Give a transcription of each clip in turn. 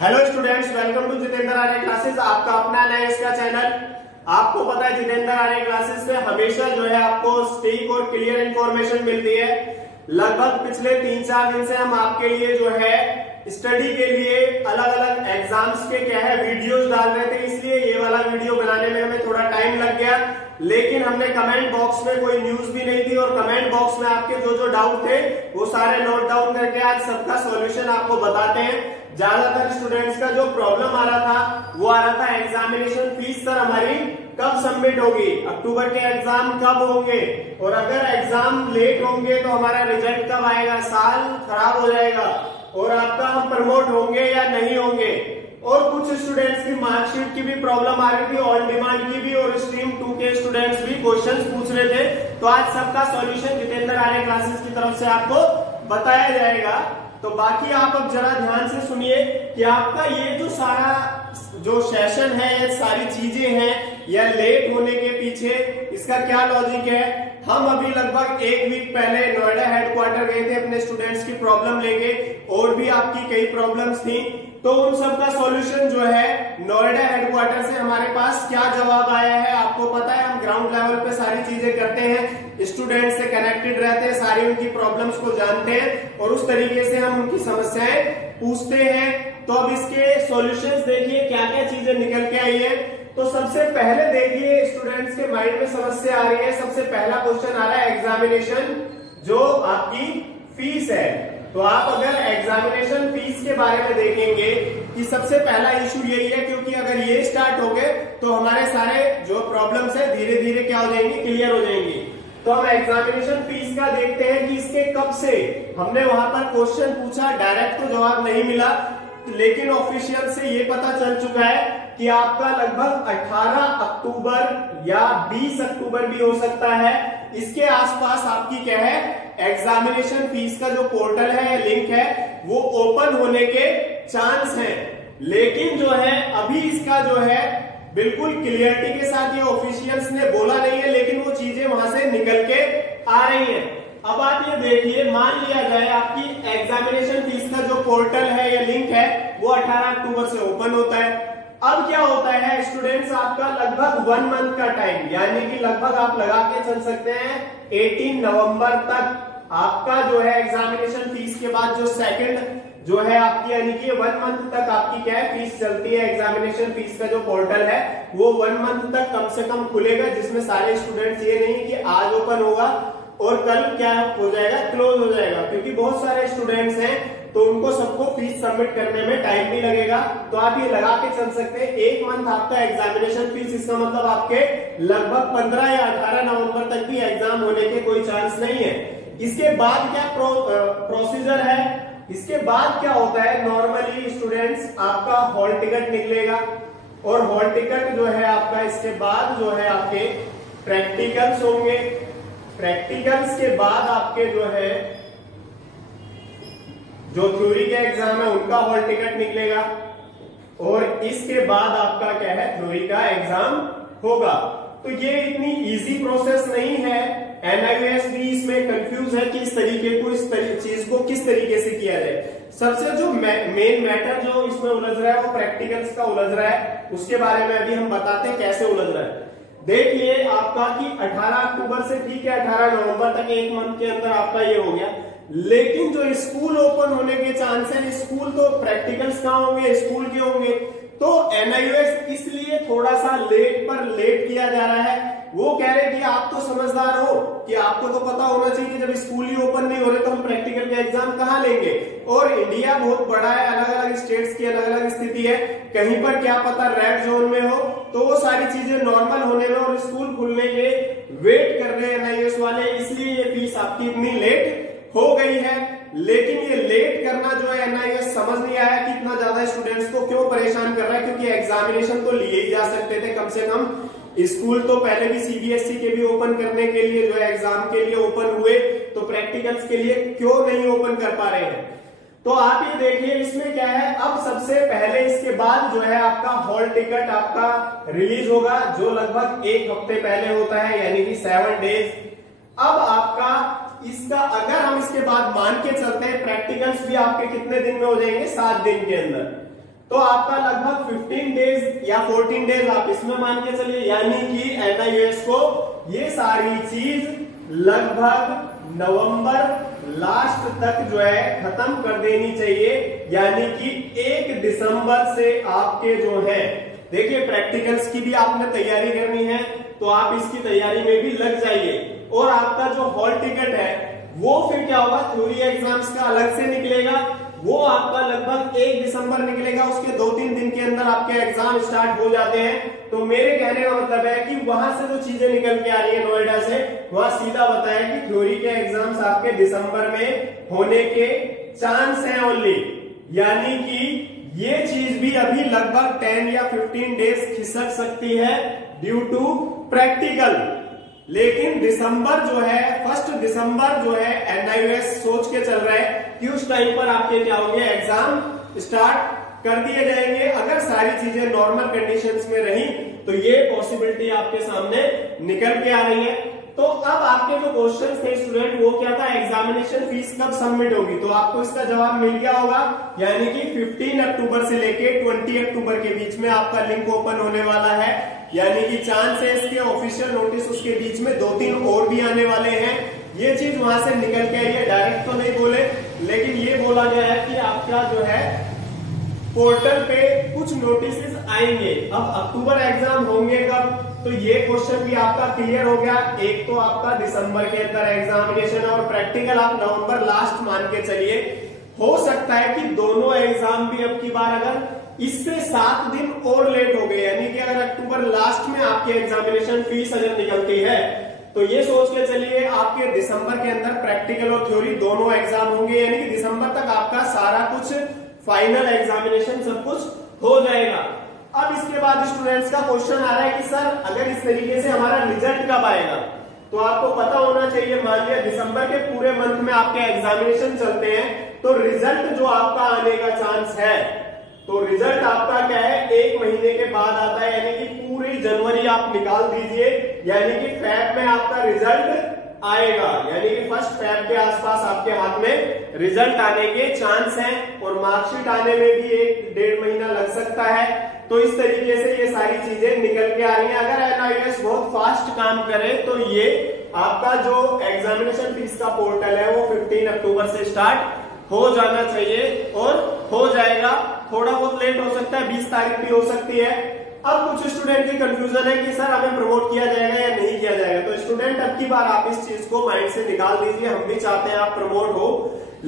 Hello students, welcome to Jitendra Arya classes. आपका अपना नया इसका चैनल। आपको पता है जितेंद्र आर्य क्लासेस से हमेशा जो है आपको स्टीक और क्लियर इंफॉर्मेशन मिलती है। लगभग पिछले 3-4 दिन से हम आपके लिए जो है स्टडी के लिए अलग अलग एग्जाम्स के क्या है वीडियोस डाल रहे थे, इसलिए ये वाला वीडियो बनाने में हमें थोड़ा टाइम लग गया। लेकिन हमने कमेंट बॉक्स में कोई न्यूज भी नहीं दी और कमेंट बॉक्स में आपके जो जो डाउट थे वो सारे नोट डाउन करके आज सबका सॉल्यूशन आपको बताते हैं। ज्यादातर स्टूडेंट्स का जो प्रॉब्लम आ रहा था वो आ रहा था एग्जामिनेशन फीस सर हमारी कब सबमिट होगी, अक्टूबर के एग्जाम कब होंगे, और अगर एग्जाम लेट होंगे तो हमारा रिजल्ट कब आएगा, साल खराब हो जाएगा और आपका हम प्रमोट होंगे या नहीं होंगे। और कुछ स्टूडेंट्स की मार्कशीट की भी प्रॉब्लम आ रही थी, ऑन डिमांड की भी, और स्ट्रीम 2 के स्टूडेंट्स भी क्वेश्चंस पूछ रहे थे। तो आज सबका सॉल्यूशन जितेंद्र आर्य क्लासेस की तरफ से आपको बताया जाएगा। तो बाकी आप अब जरा ध्यान से सुनिए कि आपका ये जो सारा जो सेशन है, सारी चीजें हैं या लेट होने के पीछे इसका क्या लॉजिक है। हम अभी लगभग 1 वीक पहले नोएडा हेडक्वार्टर गए थे अपने स्टूडेंट्स की प्रॉब्लम लेके, और भी आपकी कई प्रॉब्लम्स थी। तो उन सब का सॉल्यूशन जो है नोएडा हेडक्वार्टर से हमारे पास क्या जवाब आया है आपको पता है। हम ग्राउंड लेवल पे सारी चीजें करते हैं, स्टूडेंट से कनेक्टेड रहते हैं, सारी उनकी प्रॉब्लम्स को जानते हैं और उस तरीके से हम उनकी समस्याएं पूछते हैं। तो अब इसके सॉल्यूशंस देखिए क्या क्या चीजें निकल के आई है। तो सबसे पहले देखिए स्टूडेंट्स के माइंड में समस्या आ रही है। सबसे पहला क्वेश्चन आ रहा है एग्जामिनेशन जो आपकी फीस है। तो आप अगर एग्जामिनेशन फीस के बारे में देखेंगे कि सबसे पहला इशू यही है, क्योंकि अगर ये स्टार्ट हो गए तो हमारे सारे जो प्रॉब्लम्स है धीरे धीरे क्या हो जाएंगी, क्लियर हो जाएंगी। तो हम एग्जामिनेशन फीस का देखते हैं कि इसके कब से हमने वहां पर क्वेश्चन पूछा, डायरेक्ट तो जवाब नहीं मिला, लेकिन ऑफिशियल से ये पता चल चुका है कि आपका लगभग 18 अक्टूबर या 20 अक्टूबर भी हो सकता है, इसके आसपास आपकी क्या है एग्जामिनेशन फीस का जो पोर्टल है, लिंक है, वो ओपन होने के चांस हैं। लेकिन जो है अभी इसका जो है बिल्कुल क्लियरिटी के साथ ये ऑफिशियल्स ने बोला नहीं है, लेकिन वो चीजें वहां से निकल के आ रही हैं। अब आप ये देखिए, मान लिया जाए आपकी एग्जामिनेशन फीस का जो पोर्टल है या लिंक है वो 18 अक्टूबर से ओपन होता है। अब क्या होता है स्टूडेंट्स, आपका लगभग 1 मंथ का टाइम, यानी कि लगभग आप लगा के चल सकते हैं 18 नवंबर तक आपका जो है एग्जामिनेशन फीस के बाद जो सेकंड जो है आपकी, यानी कि 1 मंथ तक आपकी क्या है फीस चलती है। एग्जामिनेशन फीस का जो पोर्टल है वो 1 मंथ तक कम से कम खुलेगा, जिसमें सारे स्टूडेंट्स ये नहीं कि आज ओपन होगा और कल क्या हो जाएगा, क्लोज हो जाएगा, क्योंकि बहुत सारे स्टूडेंट्स हैं तो उनको सबको फीस सबमिट करने में टाइम भी लगेगा। तो आप ये लगा के चल सकते हैं 1 मंथ आपका एग्जामिनेशन फीस, इसका मतलब आपके लगभग 15 या 18 नवंबर तक भी एग्जाम होने के कोई चांस नहीं है। इसके बाद क्या प्रोसीजर है, इसके बाद क्या होता है, नॉर्मली स्टूडेंट्स आपका हॉल टिकट निकलेगा और हॉल टिकट जो है आपका, इसके बाद जो है आपके प्रैक्टिकल्स होंगे। प्रैक्टिकल्स के बाद आपके जो है जो थ्योरी के एग्जाम है उनका हॉल टिकट निकलेगा और इसके बाद आपका क्या है थ्योरी का एग्जाम होगा। तो ये इतनी इजी प्रोसेस नहीं है। एनआईओएस भी इसमें कंफ्यूज है कि इस तरीके को, इस चीज को किस तरीके से किया जाए। सबसे जो मेन मैटर जो इसमें उलझ रहा है वो प्रैक्टिकल्स का उलझ रहा है, उसके बारे में अभी हम बताते हैं कैसे उलझ रहा है। देखिए आपका कि 18 अक्टूबर से ठीक है 18 नवंबर तक 1 मंथ के अंदर आपका ये हो गया, लेकिन जो स्कूल ओपन होने के चांस है, स्कूल तो प्रैक्टिकल्स कहाँ होंगे, स्कूल के होंगे। तो एनआईओएस इसलिए थोड़ा सा लेट पर लेट किया जा रहा है। वो कह रहे कि आप तो समझदार हो कि आपको तो पता होना चाहिए कि जब स्कूल ही ओपन नहीं हो रहे तो हम प्रैक्टिकल के एग्जाम कहाँ लेंगे। और इंडिया बहुत बड़ा है, अलग अलग स्टेट्स की अलग अलग स्थिति है, कहीं पर क्या पता रेड जोन में हो, तो वो सारी चीजें नॉर्मल होने में और स्कूल खुलने के वेट कर रहे हैं एनआईओएस वाले, इसलिए ये फीस आपकी इतनी लेट हो गई है। लेकिन ये लेट करना जो है एनआईओएस समझ नहीं आया कि इतना ज्यादा स्टूडेंट्स को क्यों परेशान कर रहा है, क्योंकि एग्जामिनेशन तो लिए ही जा सकते थे कम से कम। स्कूल तो पहले भी सीबीएसई के भी ओपन करने के लिए जो है एग्जाम के लिए ओपन हुए, तो प्रैक्टिकल्स के लिए क्यों नहीं ओपन कर पा रहे हैं। तो आप ये देखिए इसमें क्या है, अब सबसे पहले इसके बाद जो है आपका हॉल टिकट आपका रिलीज होगा, जो लगभग 1 हफ्ते पहले होता है, यानी कि 7 डेज। अब आपका इसका अगर हम इसके बाद मान के चलते हैं प्रैक्टिकल्स भी आपके कितने दिन में हो जाएंगे, 7 दिन के अंदर। तो आपका लगभग 15 डेज या 14 डेज आप इसमें मान के चलिए, यानी कि एनआईयूएस को ये सारी चीज लगभग नवंबर लास्ट तक जो है खत्म कर देनी चाहिए, यानी कि 1 दिसंबर से आपके जो है, देखिए प्रैक्टिकल्स की भी आपने तैयारी करनी है तो आप इसकी तैयारी में भी लग जाइए। और आपका जो हॉल टिकट है वो फिर क्या होगा, थ्योरी एग्जाम्स का अलग से निकलेगा, वो आपका लगभग 1 दिसंबर निकलेगा, उसके 2-3 दिन के अंदर आपके एग्जाम स्टार्ट हो जाते हैं। तो मेरे कहने का मतलब है कि वहां से जो चीजें निकल के आ रही है नोएडा से, वहां सीधा बताया कि थ्योरी के एग्जाम्स आपके दिसंबर में होने के चांस हैं ओनली, यानी कि ये चीज भी अभी लगभग 10 या 15 डेज खिसक सकती है ड्यू टू प्रैक्टिकल। लेकिन दिसंबर जो है, 1 दिसंबर जो है एनआईयूएस सोच के चल रहा है कि उस टाइम पर आपके क्या होंगे, एग्जाम स्टार्ट कर दिए जाएंगे। अगर सारी चीजें नॉर्मल कंडीशंस में रही तो ये पॉसिबिलिटी आपके सामने निकल के आ रही है। तो अब आपके जो क्वेश्चन थे स्टूडेंट, वो क्या था, एग्जामिनेशन फीस कब सबमिट होगी, तो आपको इसका जवाब मिल गया होगा, यानी कि 15 अक्टूबर से लेके 20 अक्टूबर के बीच में आपका लिंक ओपन होने वाला है, यानी कि चांस है इसके ऑफिशियल नोटिस उसके बीच में 2-3 और भी आने वाले हैं। ये चीज वहां से निकल के आई है, डायरेक्ट तो नहीं बोले, लेकिन ये बोला गया है कि आपका जो है पोर्टल पे कुछ नोटिस आएंगे। अब अक्टूबर एग्जाम होंगे कब, तो ये क्वेश्चन भी आपका क्लियर हो गया। एक तो आपका दिसंबर के अंदर एग्जामिनेशन और प्रैक्टिकल आप नवंबर लास्ट मान के चलिए। हो सकता है कि दोनों एग्जाम भी अब की बार अगर इससे 7 दिन और लेट हो गए, यानी कि अगर अक्टूबर लास्ट में आपकी एग्जामिनेशन फीस अगर निकलती है तो ये सोच के चलिए आपके दिसंबर के अंदर प्रैक्टिकल और थ्योरी दोनों एग्जाम होंगे, यानी कि दिसंबर तक आपका सारा कुछ फाइनल एग्जामिनेशन सब कुछ हो जाएगा। अब इसके बाद स्टूडेंट्स का क्वेश्चन आ रहा है कि सर अगर इस तरीके से हमारा रिजल्ट कब आएगा, तो आपको पता होना चाहिए, मान लिया दिसंबर के पूरे मंथ में आपके एग्जामिनेशन चलते हैं, तो रिजल्ट जो आपका आने का चांस है, तो रिजल्ट आपका क्या है, 1 महीने के बाद आता है, यानी कि पूरी जनवरी आप निकाल दीजिए, यानी कि फेब में आपका रिजल्ट आएगा, यानी कि 1 फेब के आसपास आपके हाथ में रिजल्ट आने के चांस हैं, और मार्कशीट आने में भी 1-1.5 महीना लग सकता है। तो इस तरीके से ये सारी चीजें निकल के आ रही हैं। अगर एनआईयूएस बहुत फास्ट काम करे तो ये आपका जो एग्जामिनेशन फीस का पोर्टल है वो 15 अक्टूबर से स्टार्ट हो जाना चाहिए, और हो जाएगा। थोड़ा बहुत लेट हो सकता है, 20 तारीख भी हो सकती है। अब कुछ स्टूडेंट की कंफ्यूजन है कि सर हमें प्रमोट किया जाएगा या नहीं किया जाएगा, तो स्टूडेंट अब की बार आप इस चीज को माइंड से निकाल दीजिए। हम भी चाहते हैं आप प्रमोट हो,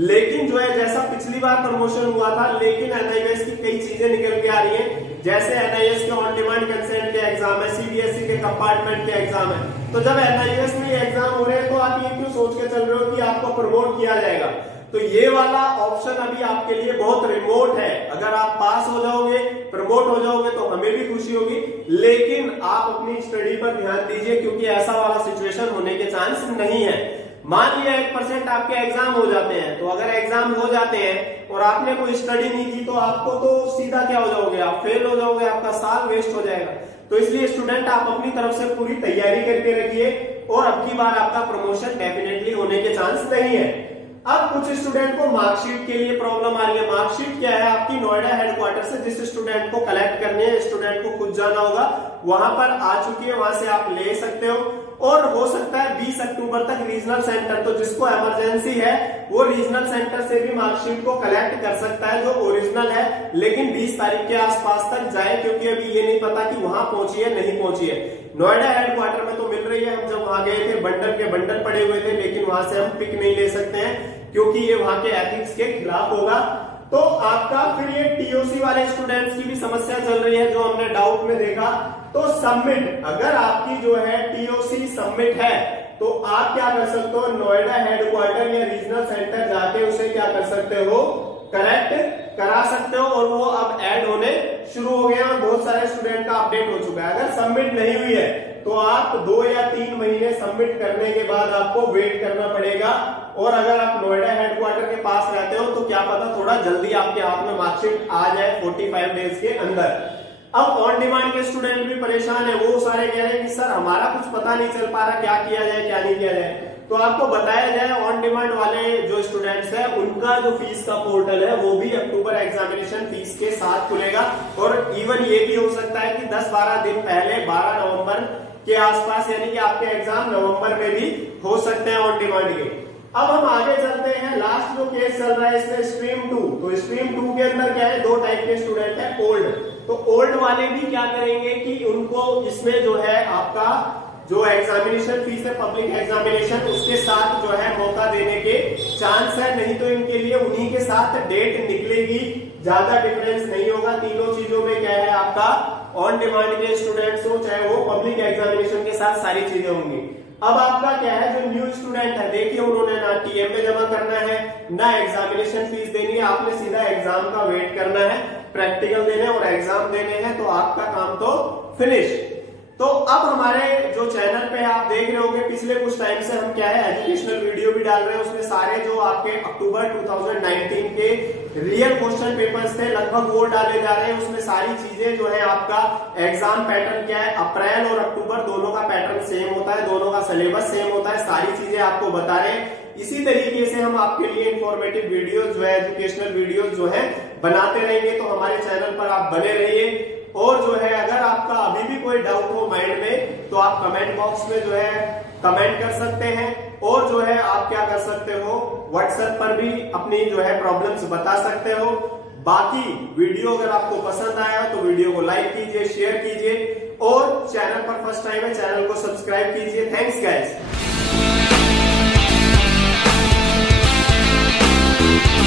लेकिन जो है जैसा पिछली बार प्रमोशन हुआ था, लेकिन एनआईयूएस की कई चीजें निकल के आ रही हैं, जैसे एनआईएस के ऑन डिमांड कंसेंट के एग्जाम है, सीबीएसई के कंपार्टमेंट के एग्जाम है। तो जब एनआईयूएस में ये एग्जाम हो रहे हैं तो आप ये क्यों सोच के चल रहे हो कि आपको प्रमोट किया जाएगा, तो ये वाला ऑप्शन अभी आपके लिए बहुत रिमोट है। अगर आप पास हो जाओगे, प्रमोट हो जाओगे तो हमें भी खुशी होगी, लेकिन आप अपनी स्टडी पर ध्यान दीजिए, क्योंकि ऐसा वाला सिचुएशन होने के चांस नहीं है। मान लिया 1% आपके एग्जाम हो जाते हैं, तो अगर एग्जाम हो जाते हैं और आपने कोई स्टडी नहीं की तो आपको तो सीधा क्या हो जाओगे, आप फेल हो जाओगे, आपका साल वेस्ट हो जाएगा। तो इसलिए स्टूडेंट आप अपनी तरफ से पूरी तैयारी करके रखिए, और अब की बार आपका प्रमोशन डेफिनेटली होने के चांस नहीं है। अब कुछ स्टूडेंट को मार्कशीट के लिए प्रॉब्लम आ रही है। मार्कशीट क्या है, आपकी नोएडा हेडक्वार्टर से जिस स्टूडेंट को कलेक्ट करनी है, स्टूडेंट को खुद जाना होगा, वहां पर आ चुकी है, वहां से आप ले सकते हो। और हो सकता है 20 अक्टूबर तक रीजनल सेंटर, तो जिसको इमरजेंसी है वो रीजनल सेंटर से भी मार्कशीट को कलेक्ट कर सकता है जो ओरिजिनल है, लेकिन 20 तारीख के आसपास तक जाए, क्योंकि अभी ये नहीं पता कि वहां पहुंची है नहीं पहुंची है। नोएडा हेडक्वार्टर में तो मिल रही है, हम जब वहां गए थे बंडल के बंडल पड़े हुए थे, लेकिन वहां से हम पिक नहीं ले सकते हैं क्योंकि ये वहां के एथिक्स के खिलाफ होगा। तो आपका फिर ये टीओसी वाले स्टूडेंट्स की भी समस्या चल रही है, जो हमने डाउट में देखा। तो सबमिट, अगर आपकी जो है टीओसी सबमिट है तो आप क्या कर सकते हो, नोएडा हेडक्वार्टर या रीजनल सेंटर जाके उसे क्या कर सकते हो, करेक्ट करा सकते हो, और वो अब ऐड होने शुरू हो गए हैं, और बहुत सारे स्टूडेंट का अपडेट हो चुका है। अगर सबमिट नहीं हुई है तो आप 2 या 3 महीने सबमिट करने के बाद आपको वेट करना पड़ेगा, और अगर आप नोएडा हेडक्वार्टर के पास रहते हो तो क्या पता थोड़ा जल्दी आपके हाथ में मार्कशीट आ जाए 45 डेज के अंदर। अब ऑन डिमांड के स्टूडेंट भी परेशान है, वो सारे कह रहे हैं कि सर हमारा कुछ पता नहीं चल पा रहा, क्या किया जाए क्या नहीं किया जाए। तो आपको बताया जाए ऑन डिमांड वाले जो स्टूडेंट्स हैं उनका जो फीस का पोर्टल है वो भी अक्टूबर एग्जामिनेशन फीस के साथ खुलेगा। और इवन ये भी हो सकता है कि 10-12 दिन पहले 12 नवंबर के आसपास, यानी कि आपके एग्जाम नवंबर में भी हो सकते हैं ऑन डिमांड के। अब हम आगे चलते हैं, लास्ट जो केस चल रहा है इसमें स्ट्रीम 2। तो स्ट्रीम 2 के अंदर क्या है, 2 टाइप के स्टूडेंट है। ओल्ड, तो ओल्ड वाले भी क्या करेंगे कि उनको इसमें जो है आपका जो एग्जामिनेशन फीस है पब्लिक एग्जामिनेशन उसके साथ जो है मौका देने के चांस है, नहीं तो इनके लिए उन्हीं के साथ डेट निकलेगी, ज्यादा डिफरेंस नहीं होगा। तीनों चीजों में क्या है आपका ऑन डिमांड के स्टूडेंट्स हो चाहे वो पब्लिक एग्जामिनेशन के साथ सारी चीजें होंगी। अब आपका क्या है, जो न्यू स्टूडेंट है, देखिए उन्होंने ना टीएम में जमा करना है ना एग्जामिनेशन फीस देनी है, आपने सीधा एग्जाम का वेट करना है, प्रैक्टिकल देने और एग्जाम देने हैं, तो आपका काम तो फिनिश। तो अब हमारे जो चैनल पे आप देख रहे होंगे पिछले कुछ टाइम से हम क्या है एजुकेशनल वीडियो भी डाल रहे हैं, उसमें सारे जो आपके अक्टूबर 2019 के रियल क्वेश्चन पेपर्स थे लगभग वो डाले जा रहे हैं। उसमें सारी चीजें जो है आपका एग्जाम पैटर्न क्या है, अप्रैल और अक्टूबर दोनों का पैटर्न सेम होता है, दोनों का सिलेबस सेम होता है, सारी चीजें आपको बता रहे हैं। इसी तरीके से हम आपके लिए इंफॉर्मेटिव वीडियोस जो है एजुकेशनल वीडियोस जो है बनाते रहेंगे, तो हमारे चैनल पर आप बने रहिए। और जो है अगर आपका अभी भी कोई डाउट हो माइंड में तो आप कमेंट बॉक्स में जो है कमेंट कर सकते हैं, और जो है आप क्या कर सकते हो व्हाट्सएप पर भी अपनी जो है प्रॉब्लम्स बता सकते हो। बाकी वीडियो अगर आपको पसंद आया तो वीडियो को लाइक कीजिए, शेयर कीजिए, और चैनल पर फर्स्ट टाइम है चैनल को सब्सक्राइब कीजिए। Thanks guys.